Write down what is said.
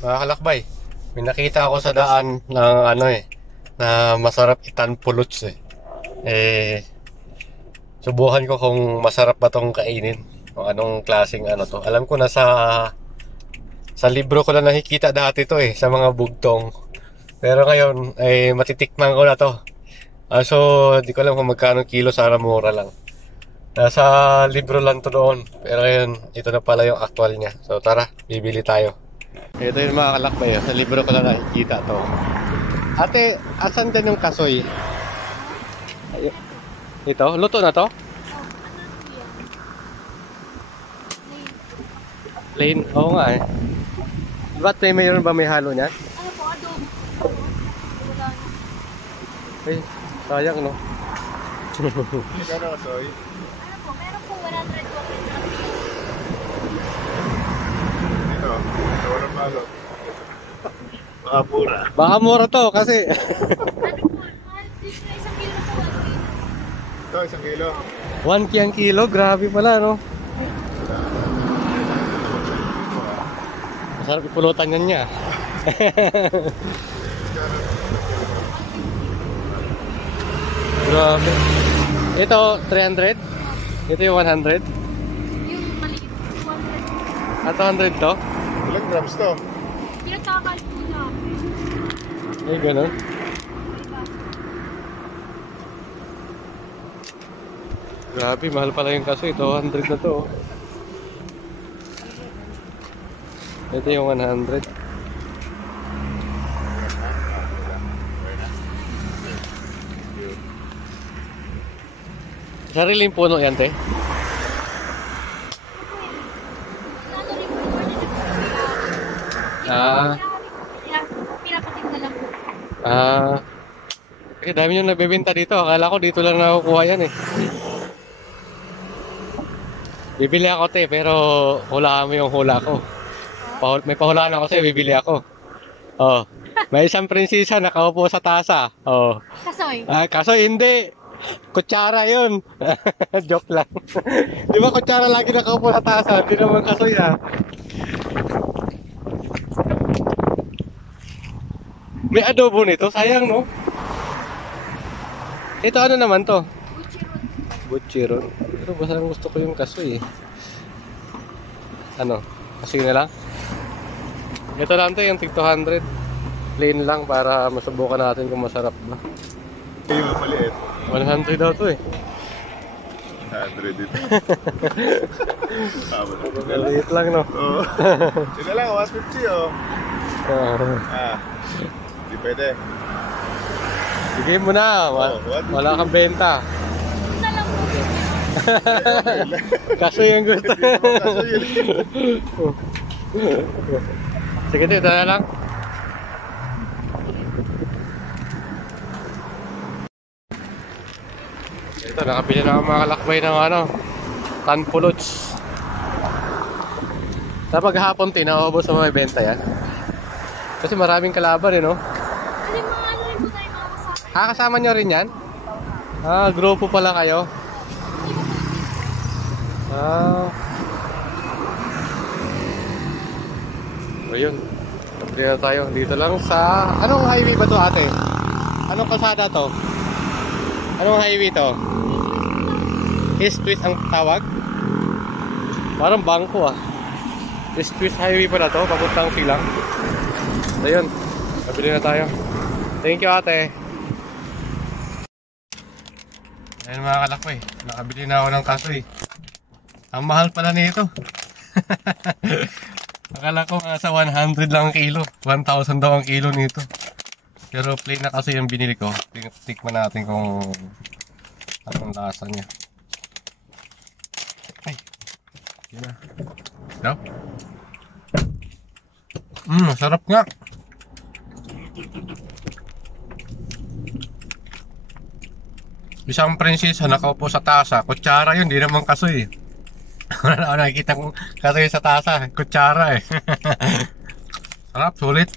Mga kalakbay, may nakita ako sa daan ng na masarap itan puluts eh. Subukan ko kung masarap ba tong kainin. O anong klaseng to. Alam ko na sa libro ko lang nakikita dati to eh, sa mga bugtong. Pero ngayon, matitikman ko na to. So, di ko alam kung magkano kilo, sana mura lang. Nasa libro lang to doon. Pero ngayon, ito na pala yung actual niya. So, tara, bibili tayo. Ito yung mga kalakbay. Sa libro ko lang nakikita to. Ate, asan dyan yung kasoy? Ito, luto na to? Plain? Oo nga eh. Ba't mayroon ba may halo niyan? Ano po, adobo. Wala na. Sayang no? Magkano kasoy? Ano po, meron po 100 po. Ito, walang malo. Baka pura. Baka mura to kasi Ano po, dito na isang kilo po. Ito, 1 kilo. 1 kiyang kilo, grabe pala no? Masarap ipulutan yan niya. Grabe. Ito 300? Ito yung 100? Yung maliit, 200. At 200 to? Ilang grams to? Pinatakal po na. Ay ganun. Grabe, mahal pala yung kaso. Ito 100 na to. Ito yung 100. Sariling puno yan, te? Ano rin po, order na po. Ah. Pinapatik na lang po. Kasi dami yung nabibenta dito. Akala ko dito lang nakukuha yan eh. Bibili ako, te, pero hulaan mo yung hula ko. May pahulaan ako sa'yo, bibili ako. Oh. May isang prinsesa nakaupo sa tasa. Oh. Kasoy. Kaso hindi. Kutsara yun. Joke lang. Di ba kutsara lagi nakaupo sa tasa? Hindi naman kasoy ah. May adobo nito. Sayang no? Ito ano naman to? Butchiron. Pero basta gusto ko yung kasoy eh. Ano? Kasoy na lang? Ito lang to yung tig 200. Plain lang para masubukan natin kung masarap ba. Yung maliit. 100 daw to eh. 100 dito. Maliit lang no? Oo. Ito lang, 150 oh. Hindi pwede. Sige mo na. Wala kang benta. Na lang po. Kaso yung gusto. Kaso yun. Sige dito na lang. Ito, nakapili na ako mga kalakbay ng tanpuluts. Sa paghapon, tinaubos sa mga benta yan. Kasi maraming kalaban no? Kasi mga ano rin po tayo mga kasama. Kasama nyo rin yan? Grupo pala kayo? Ayun. Pagkili na tayo. Dito lang sa... Anong highway ba to ate? Anong kalsada to? Anong highway to? East Twist ang tawag? Parang bangko ah. East Twist highway pala to. Papuntang Silang. Ayun. Kabili na tayo. Thank you ate. Ayun mga kalakbay. Nakabili na ako ng kasoy. Ang mahal pala nito. Akala ko sa 100 lang ang kilo. 1,000 daw ang kilo nito. Pero plain na kasi yung binili ko. Tikman natin kung anong lasa niya. Ay. Yun na. Daw. Masarap nga. Isang prinsesa nakaupo sa tasa. Kutsara yun, di naman kasoy. Wala na nakikita kong kasoy sa tasa. Kutsara eh. Sarap, sulit.